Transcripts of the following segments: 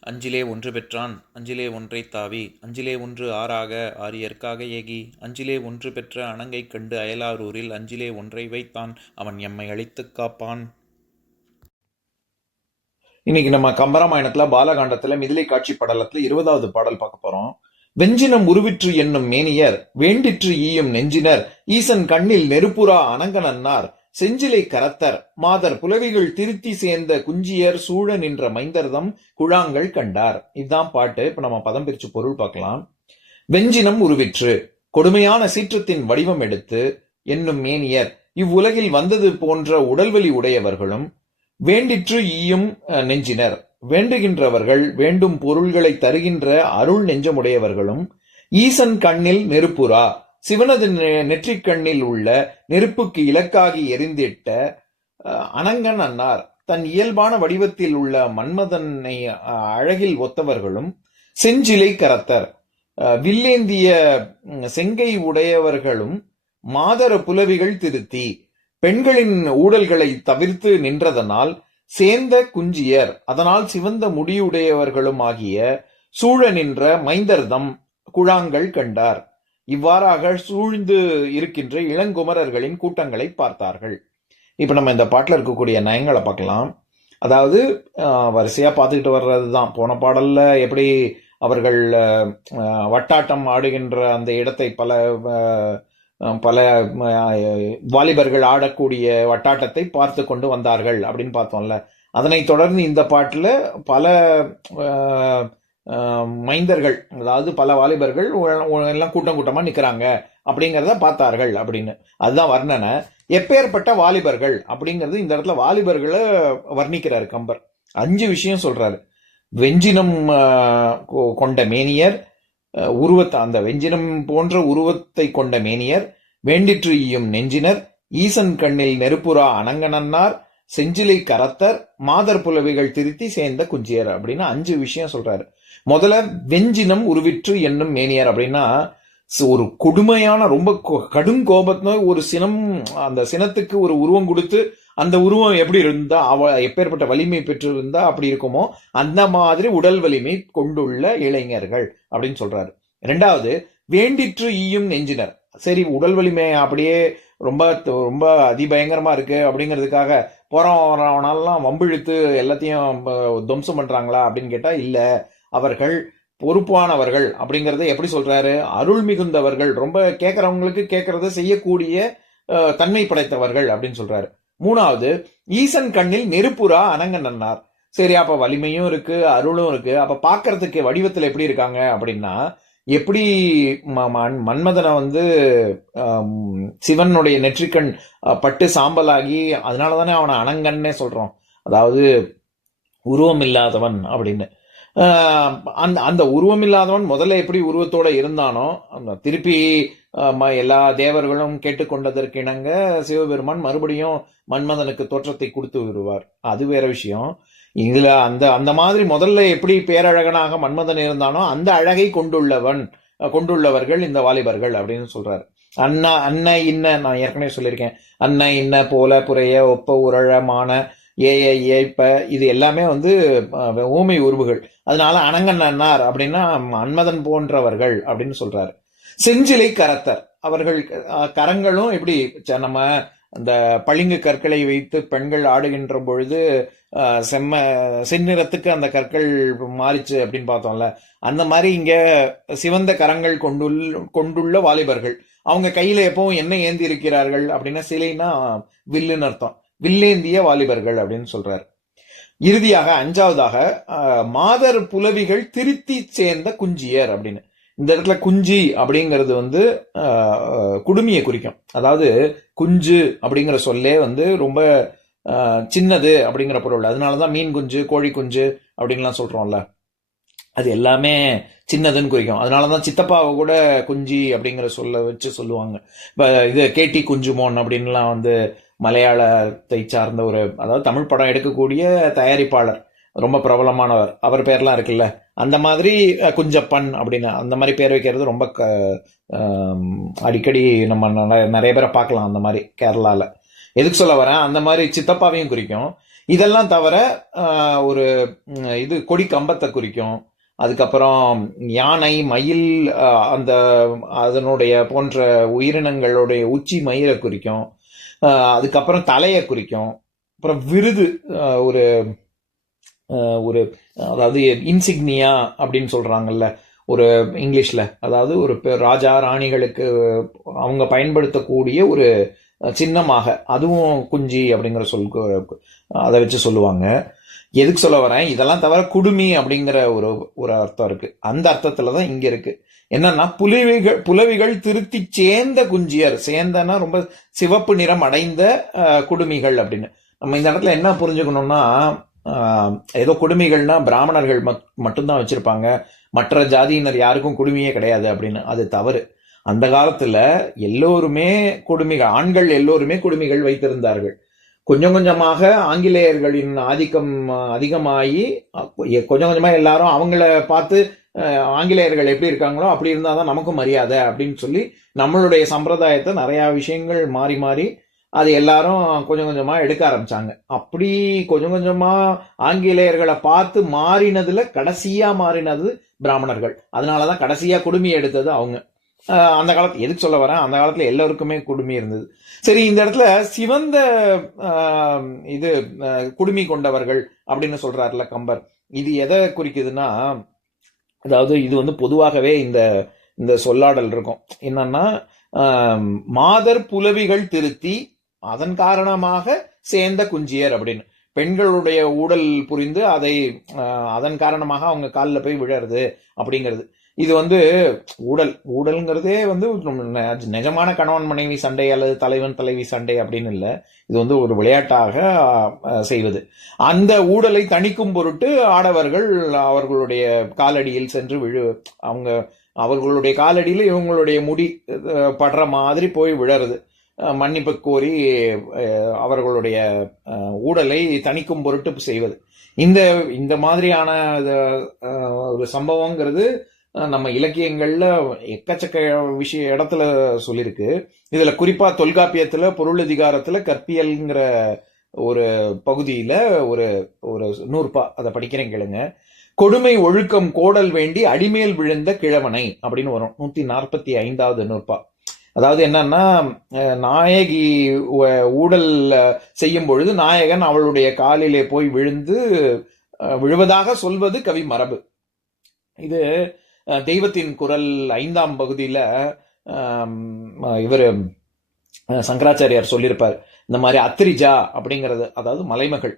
அஞ்சிலே ஒன்று பெற்றான் அஞ்சிலே ஒன்றை தாவி அஞ்சிலே ஒன்று ஆறாக ஆரியற்காக ஏகி அஞ்சிலே ஒன்று பெற்ற அணங்கை கண்டு அயலாரூரில் அஞ்சிலே ஒன்றை வைத்தான் அவன் எம்மை அழித்துக் காப்பான். இன்னைக்கு நம்ம கம்பராமாயணத்துல பாலகாண்டத்துல மிதிலை காட்சி படலத்துல இருபதாவது பாடல் பார்க்க போறோம். வெஞ்சினம் உருவிற்று என்னும் மேனியர் வேண்டிற்று ஈயும் நெஞ்சினர் ஈசன் கண்ணில் நெருப்புரா அணங்கனன்னார். செஞ்சிலை கரத்தர் மாதர் புலவிகள் திருத்தி சேர்ந்த குஞ்சியர் சூழ நின்ற மைந்தர்தம் குழாங்கள் கண்டார். இதுதான் பாட்டு. இப்ப நம்ம பதம் பிரிச்சு பொருள் பார்க்கலாம். வெஞ்சினம் உருவிற்று கொடுமையான சீற்றத்தின் வடிவம் எடுத்து என்னும் மேனியர் இவ்வுலகில் வந்தது போன்ற உடல்வலி உடையவர்களும் வேண்டிற்று ஈயும் நெஞ்சினர். வேண்டுகின்றவர்கள் வேண்டும் பொருள்களை தருகின்ற அருள் நெஞ்சமுடையவர்களும் ஈசன் கண்ணில் நெருப்புரா சிவனது நெ- உள்ள நெருப்புக்கு இலக்காகி எரிந்திட்ட அனங்கன் அன்னார் தன் இயல்பான வடிவத்தில் உள்ள மன்மதனை அழகில் ஒத்தவர்களும் செஞ்சிலை கரத்தர். வில்லேந்திய செங்கை உடையவர்களும் மாதர புலவிகள் திருத்தி பெண்களின் ஊடல்களை தவிர்த்து நின்றதனால் சேர்ந்த குஞ்சியர் அதனால் சிவந்த முடியுடையவர்களும் ஆகிய சூழ நின்ற மைந்தர்தம் குழாங்கள் கண்டார். இவ்வாறாக சூழ்ந்து இருக்கின்ற இளங்குமரர்களின் கூட்டங்களை பார்த்தார்கள். இப்போ நம்ம இந்த பாட்டில் இருக்கக்கூடிய நயங்களை பார்க்கலாம். அதாவது வரிசையாக பார்த்துக்கிட்டு வர்றது தான் போன பாடலில் எப்படி அவர்கள் வட்டாட்டம் ஆடுகின்ற அந்த இடத்தை பல பல வாலிபர்கள் ஆடக்கூடிய வட்டாட்டத்தை பார்த்து கொண்டு வந்தார்கள் அப்படின்னு பார்த்தோம்ல. அதனை தொடர்ந்து இந்த பாட்டில் பல மைந்தர்கள் அதாவது பல வாலிபர்கள் எல்லாம் கூட்டம் கூட்டமாக நிற்கிறாங்க அப்படிங்கிறத பார்த்தார்கள் அப்படின்னு. அதுதான் வர்ணனை. எப்பேற்பட்ட வாலிபர்கள் அப்படிங்கிறது இந்த இடத்துல வாலிபர்களை வர்ணிக்கிறாரு கம்பர். அஞ்சு விஷயம் சொல்றாரு. வெஞ்சினம் கொ- கொண்ட மேனியர் உருவத்தை அந்த வெஞ்சினம் போன்ற உருவத்தை கொண்ட மேனியர் வேண்டிற்று ஈயும் நெஞ்சினர் ஈசன் கண்ணில் நெருப்புரா அனங்கனன்னார் செஞ்சிலை கரத்தர் மாதர் புலவிகள் திருத்தி சேர்ந்த குஞ்சியர் அப்படின்னு அஞ்சு விஷயம் சொல்றாரு. முதல்ல வெஞ்சினம் உருவிற்று என்னும் மேனியர் அப்படின்னா ஒரு கொடுமையான ரொம்ப கடும் கோபத்தின ஒரு சினம் அந்த சினத்துக்கு ஒரு உருவம் கொடுத்து அந்த உருவம் எப்படி இருந்தா அவ எப்பேற்பட்ட வலிமை பெற்றிருந்தா அப்படி இருக்குமோ அந்த மாதிரி உடல் வலிமை கொண்டுள்ள இளைஞர்கள் அப்படின்னு சொல்றாரு. ரெண்டாவது வேண்டிற்று ஈயும் நெஞ்சினர். சரி உடல் வலிமை அப்படியே ரொம்ப ரொம்ப அதிபயங்கரமா இருக்கு அப்படிங்கிறதுக்காக போறவனாலாம் வம்பிழுத்து எல்லாத்தையும் துவம்சம் பண்றாங்களா அப்படின்னு கேட்டா இல்லை. அவர்கள் பொறுப்பானவர்கள் அப்படிங்கிறத எப்படி சொல்றாரு? அருள் மிகுந்தவர்கள் ரொம்ப கேட்கறவங்களுக்கு கேட்கறத செய்யக்கூடிய தன்மை படைத்தவர்கள் அப்படின்னு சொல்றாரு. மூணாவது ஈசன் கண்ணில் நெருப்புரா அனங்கன்னார் சரி அப்ப வலிமையும் இருக்கு அருளும் இருக்கு. அப்ப பாக்குறதுக்கு வடிவத்துல எப்படி இருக்காங்க அப்படின்னா எப்படி ம- மன்- மன்மதனை வந்து சிவனுடைய நெற்றிக்கண் பட்டு சாம்பலாகி அதனாலதானே அவனை அனங்கன்னே சொல்றோம். அதாவது உருவம் இல்லாதவன் அப்படின்னு. அந்த அந்த உருவம் இல்லாதவன் முதல்ல எப்படி உருவத்தோட இருந்தானோ அந்த திருப்பி ம- எல்லா தேவர்களும் கேட்டுக்கொண்டதற்கு இணங்க சிவபெருமான் மறுபடியும் மன்மதனுக்கு தோற்றத்தை கொடுத்து விடுவார். அது வேற விஷயம். இதுல அந்த அந்த மாதிரி முதல்ல எப்படி பேரழகனாக மன்மதன் இருந்தானோ அந்த அழகை கொண்டுள்ளவன் கொண்டுள்ளவர்கள் இந்த வாலிபர்கள் அப்படின்னு சொல்றாரு. அண்ணா அன்ன இன்ன நான் ஏற்கனவே சொல்லியிருக்கேன். அன்ன இன்ன போல புறைய ஒப்ப உரழமான ஏஏ ஏப்ப இது எல்லாமே வந்து ஊமை உருவுகள். அதனால அனங்கண்ணன்னார் அப்படின்னா அன்மதன் போன்றவர்கள் அப்படின்னு சொல்றாரு. செஞ்சிலை கரத்தர். அவர்கள் கரங்களும் எப்படி ச- நம்ம அந்த பளிங்கு கற்களை வைத்து பெண்கள் ஆடுகின்ற பொழுது செம்ம செந்நிறத்துக்கு அந்த கற்கள் மாறிச்சு அப்படின்னு பார்த்தோம்ல. அந்த மாதிரி இங்க சிவந்த கரங்கள் கொண்டுள்ள கொண்டுள்ள வாலிபர்கள். அவங்க கையில எப்பவும் என்ன ஏந்தி இருக்கிறார்கள் அப்படின்னா சிலைனா வில்லுன்னு அர்த்தம். வில்லேந்திய வாலிபர்கள் அப்படின்னு சொல்றார். இறுதியாக அஞ்சாவதாக மாதர் புலவிகள் திருத்தி சேர்ந்த குஞ்சியர் அப்படின்னு. இந்த இடத்துல குஞ்சி அப்படிங்கிறது வந்து குடுமியை குறிக்கும். அதாவது குஞ்சு அப்படிங்கிற சொல்லே வந்து ரொம்ப சின்னது அப்படிங்கிற பொருள். அதனாலதான் மீன் குஞ்சு கோழி குஞ்சு அப்படின்லாம் சொல்றோம்ல. அது எல்லாமே சின்னதுன்னு குறிக்கும். அதனாலதான் சித்தப்பாவை கூட குஞ்சி அப்படிங்கிற சொல்ல வச்சு சொல்லுவாங்க. இப்ப இது கேடி குஞ்சுமோன் அப்படின்லாம் வந்து மலையாளத்தை சார்ந்த ஒரு அதாவது தமிழ் படம் எடுக்கக்கூடிய தயாரிப்பாளர். ரொம்ப பிரபலமானவர். அவர் பேர்லாம் இருக்குல்ல? அந்த மாதிரி குஞ்சப்பன் அப்படின்னு அந்த மாதிரி பேர் வைக்கிறது ரொம்ப க- அடிக்கடி நம்ம நிறைய பேரை பார்க்கலாம் அந்த மாதிரி கேரளாவில் எதுக்கு சொல்ல வரேன்? அந்த மாதிரி சித்தப்பாவையும் குறிக்கும். இதெல்லாம் தவிர ஒரு இது கொடி கம்பத்தை குறிக்கும். அதுக்கப்புறம் யானை மயில் அந்த அதனுடைய போன்ற உயிரினங்களுடைய உச்சி மயிரை குறிக்கும். அதுக்கப்புறம் தலையை குறிக்கும். அப்புறம் விருது ஒரு ஒரு அதாவது இன்சிக்னியா அப்படின்னு சொல்கிறாங்கல்ல ஒரு இங்கிலீஷில். அதாவது ஒரு ராஜா ராணிகளுக்கு அவங்க பயன்படுத்தக்கூடிய ஒரு சின்னமாக அதுவும் குஞ்சி அப்படிங்கிற சொல் அதை வச்சு சொல்லுவாங்க. எதுக்கு சொல்ல வரேன்? இதெல்லாம் தவிர குடுமி அப்படிங்கிற ஒரு ஒரு அர்த்தம் இருக்குது அந்த அர்த்தத்தில் தான் இங்கே இருக்குது என்னன்னா புலவிகள் புலவிகள் திருத்தி சேர்ந்த குஞ்சியர். சேர்ந்தனா ரொம்ப சிவப்பு நிறம் அடைந்த குடுமிகள் அப்படின்னு. நம்ம இந்த இடத்துல என்ன புரிஞ்சுக்கணும்னா ஏதோ குடுமிகள்னா பிராமணர்கள் மட்- மட்டும்தான் வச்சிருப்பாங்க. மற்ற ஜாதியினர் யாருக்கும் குடுமையே கிடையாது அப்படின்னு. அது தவறு. அந்த காலத்துல எல்லோருமே குடுமிகள் ஆண்கள் எல்லோருமே குடுமிகள் வைத்திருந்தார்கள். கொஞ்சம் கொஞ்சமாக ஆங்கிலேயர்களின் ஆதிக்கம் அதிகமாகி கொஞ்சம் கொஞ்சமாக எல்லாரும் அவங்கள பார்த்து ஆங்கிலேயர்கள் எப்படி இருக்காங்களோ அப்படி இருந்தால் தான் நமக்கும் மரியாதை அப்படின்னு சொல்லி நம்மளுடைய சம்பிரதாயத்தை நிறையா விஷயங்கள் மாறி மாறி அது எல்லாரும் கொஞ்சம் கொஞ்சமாக எடுக்க ஆரம்பிச்சாங்க. அப்படி கொஞ்சம் கொஞ்சமாக ஆங்கிலேயர்களை பார்த்து மாறினதில் கடைசியாக மாறினது பிராமணர்கள். அதனால தான் கடைசியாக குடுமி எடுத்தது அவங்க. அந்த காலத்து எதுக்கு சொல்ல வரேன்? அந்த காலத்தில் எல்லோருக்குமே குடுமி இருந்தது. சரி இந்த இடத்துல சிவந்த இது குடுமி கொண்டவர்கள் அப்படின்னு சொல்கிறாருல கம்பர். இது எதை குறிக்குதுன்னா அதாவது இது வந்து பொதுவாகவே இந்த இந்த சொல்லாடல் இருக்கும். என்னன்னா மாதர் புலவிகள் திருத்தி அதன் காரணமாக சேர்ந்த குஞ்சியர் அப்படின்னு. பெண்களுடைய ஊடல் புரிந்து அதை அதன் காரணமாக அவங்க காலில் போய் விழறது அப்படிங்கிறது. இது வந்து ஊடல். ஊடலுங்கிறதே வந்து நிஜமான கணவன் மனைவி சண்டை அல்லது தலைவன் தலைவி சண்டை அப்படின்னு இல்லை. இது வந்து ஒரு விளையாட்டாக செய்வது. அந்த ஊடலை தணிக்கும் பொருட்டு ஆடவர்கள் அவர்களுடைய காலடியில் சென்று விழு அவங்க அவர்களுடைய காலடியில் இவங்களுடைய முடி படுற மாதிரி போய் விழறது. மன்னிப்பு கோரி அவர்களுடைய ஊடலை தணிக்கும் பொருட்டு செய்வது. இந்த இந்த மாதிரியான ஒரு சம்பவங்கிறது நம்ம இலக்கியங்களில் எக்கச்சக்க விஷய இடத்துல சொல்லியிருக்கு இதில் குறிப்பாக தொல்காப்பியத்தில் பொருளதிகாரத்தில் கற்பியல்ங்கிற ஒரு பகுதியில் ஒரு ஒரு நூற்பா அதை படிக்கிறேன் கேளுங்க. கொடுமை ஒழுக்கம் கோடல் வேண்டி அடிமேல் விழுந்த கிழவனை அப்படின்னு வரும். நூற்றி நாற்பத்தி ஐந்தாவது நூற்பா. அதாவது என்னன்னா நாயகி ஊடல் செய்யும் பொழுது நாயகன் அவளுடைய காலிலே போய் விழுந்து விழுவதாக சொல்வது கவி மரபு. இது தெய்வத்தின் குரல் ஐந்தாம் பகுதியில் இவர் சங்கராச்சாரியார் சொல்லியிருப்பார். இந்த மாதிரி அத்திரிஜா அப்படிங்கிறது அதாவது மலைமகள்.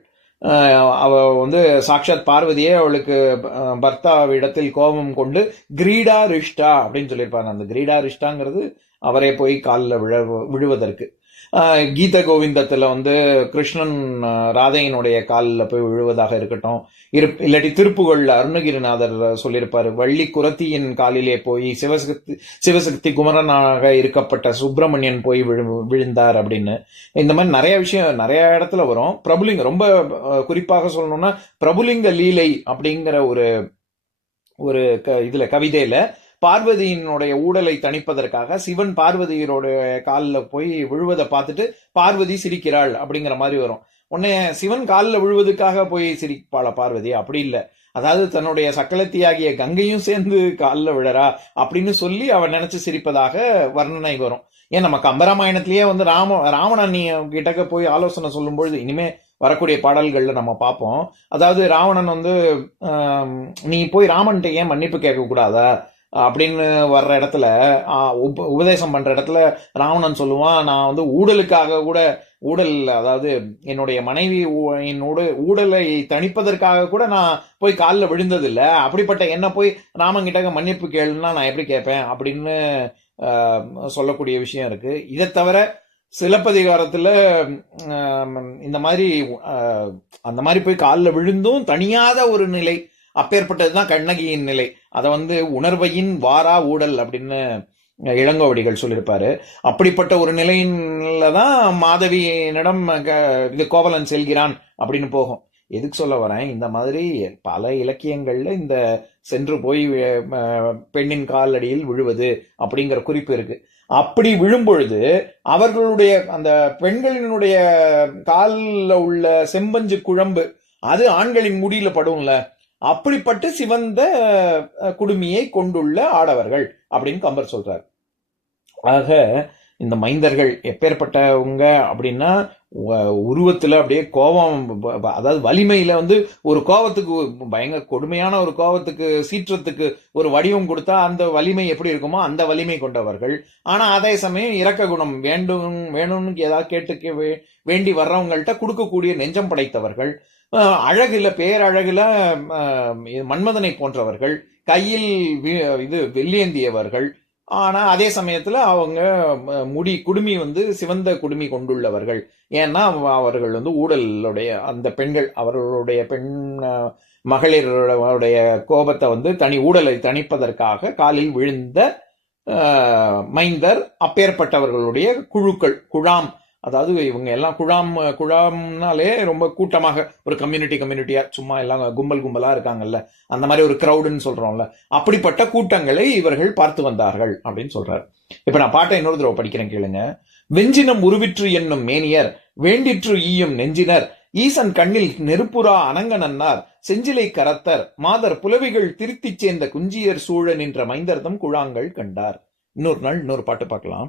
அவ வந்து சாக்ஷாத் பார்வதியே அவளுக்கு அஹ், பர்த்தாவிடத்தில் கோபம் கொண்டு கிரீடா ரிஷ்டா அப்படின்னு சொல்லியிருப்பாங்க. அந்த கிரீடா ரிஷ்டாங்கிறது அவரே போய் காலில் விழ விழுவதற்கு. கீத கோவிந்தத்தில் வந்து கிருஷ்ணன் ராதையினுடைய காலில் போய் விழுவதாக இருக்கட்டும். இருப் இல்லாட்டி திருப்புகழில் அருணகிரிநாதர் சொல்லியிருப்பார். வள்ளி குரத்தியின் காலிலே போய் சிவசக்தி சிவசக்தி குமரனாக இருக்கப்பட்ட சுப்பிரமணியன் போய் விழு விழுந்தார் அப்படின்னு. இந்த மாதிரி நிறைய விஷயம் நிறைய இடத்துல வரும். பிரபுலிங்க ரொம்ப குறிப்பாக சொல்லணும்னா பிரபுலிங்க லீலை அப்படிங்கிற ஒரு ஒரு க- இதில் கவிதையில் பார்வதியினுடைய ஊடலை தணிப்பதற்காக சிவன் பார்வதியினுடைய காலில் போய் விழுவதை பார்த்துட்டு பார்வதி சிரிக்கிறாள் அப்படிங்கிற மாதிரி வரும். உடனே சிவன் காலில் விழுவதுக்காக போய் சிரிப்பாள பார்வதி? அப்படி இல்லை. அதாவது தன்னுடைய சக்கலத்தியாகிய கங்கையும் சேர்ந்து காலில் விழறா அப்படின்னு சொல்லி அவன் நினைச்சு சிரிப்பதாக வர்ணனை வரும். ஏன் நம்ம கம்பராமாயணத்திலேயே வந்து ராம ராவணன் நீ கிட்டக்க போய் ஆலோசனை சொல்லும்பொழுது இனிமே வரக்கூடிய பாடல்கள்ல நம்ம பார்ப்போம். அதாவது ராவணன் வந்து நீ போய் ராமன்ட்ட ஏன் மன்னிப்பு கேட்க கூடாதா அப்படின்னு வர்ற இடத்துல உப- உபதேசம் பண்ற இடத்துல ராவணன் சொல்லுவான் நான் வந்து ஊடலுக்காக கூட ஊடல் அதாவது என்னுடைய மனைவி என்னோட ஊடலை தணிப்பதற்காக கூட நான் போய் காலில் விழுந்ததில்ல. அப்படிப்பட்ட என்ன போய் ராமங்கிட்ட மன்னிப்பு கேளுன்னா நான் எப்படி கேட்பேன்? அப்படின்னு சொல்லக்கூடிய விஷயம் இருக்கு. இதை தவிர சிலப்பதிகாரத்தில் இந்த மாதிரி அந்த மாதிரி போய் காலில் விழுந்தும் தனியாத ஒரு நிலை அப்பேற்பட்டது தான் கண்ணகியின் நிலை. அதை வந்து உணர்வையின் வாரா ஊடல் அப்படின்னு இளங்கோவடிகள் சொல்லியிருப்பாரு. அப்படிப்பட்ட ஒரு நிலையில தான் மாதவியினிடம் க- இது கோவலன் செல்கிறான் அப்படின்னு போகும். எதுக்கு சொல்ல வரேன்? இந்த மாதிரி பல இலக்கியங்கள்ல இந்த சென்று போய் பெண்ணின் காலடியில் விழுவது அப்படிங்கிற குறிப்பு இருக்கு. அப்படி விழும்பொழுது அவர்களுடைய அந்த பெண்களினுடைய காலில் உள்ள செம்பஞ்சு குழம்பு அது ஆண்களின் முடியில படும்ல. அப்படிப்பட்டு சிவந்த குடுமியை கொண்டுள்ள ஆடவர்கள் அப்படின்னு கம்பர் சொல்றார். ஆக இந்த மைந்தர்கள் எப்பேற்பட்டவங்க அப்படின்னா உருவத்தில் உருவத்துல அப்படியே கோபம் அதாவது வலிமையில வந்து ஒரு கோபத்துக்கு பயங்கர கொடுமையான ஒரு கோபத்துக்கு சீற்றத்துக்கு ஒரு வடிவம் கொடுத்தா அந்த வலிமை எப்படி இருக்குமோ அந்த வலிமை கொண்டவர்கள். ஆனா அதே சமயம் இரக்க குணம் வேண்டும் வேணும்னு ஏதாவது கேட்டு வே- வேண்டி வர்றவங்கள்ட்ட கொடுக்கக்கூடிய நெஞ்சம் படைத்தவர்கள். அழகில் பேரழகில் மன்மதனை போன்றவர்கள் கையில் இது வெள்ளியந்தியவர்கள். ஆனால் அதே சமயத்தில் அவங்க முடி குடுமி வந்து சிவந்த குடுமி கொண்டுள்ளவர்கள். ஏன்னா அவர்கள் வந்து ஊழலுடைய அந்த பெண்கள் அவர்களுடைய பெண் மகளிருடைய கோபத்தை வந்து தனி ஊழலை தணிப்பதற்காக காலில் விழுந்த மைந்தர் அப்பேற்பட்டவர்களுடைய குழுக்கள் குழாம் அதாவது இவங்க எல்லாம் குழாம் குழாம்னாலே ரொம்ப கூட்டமாக ஒரு கம்யூனிட்டி கம்யூனிட்டியா சும்மா எல்லாம் கும்பல் கும்பலா இருக்காங்கல்ல. அந்த மாதிரி ஒரு க்ரௌடுன்னு சொல்றோம்ல. அப்படிப்பட்ட கூட்டங்களை இவர்கள் பார்த்து வந்தார்கள் அப்படின்னு சொல்றாரு. இப்ப நான் பாட்டை இன்னொரு தடவை படிக்கிறேன் கேளுங்க. வெஞ்சினம் உருவிற்று என்னும் மேனியர் வேண்டிற்று ஈயும் நெஞ்சினர். ஈசன் கண்ணில் நெருப்புறா அனங்க நன்னார் செஞ்சிலை கரத்தர் மாதர் புலவிகள் திருத்திச் சேர்ந்த குஞ்சியர் சூழ நின்ற மைந்தர்தம் குழாங்கள் கண்டார். இன்னொரு நாள் இன்னொரு பாட்டு பார்க்கலாம்.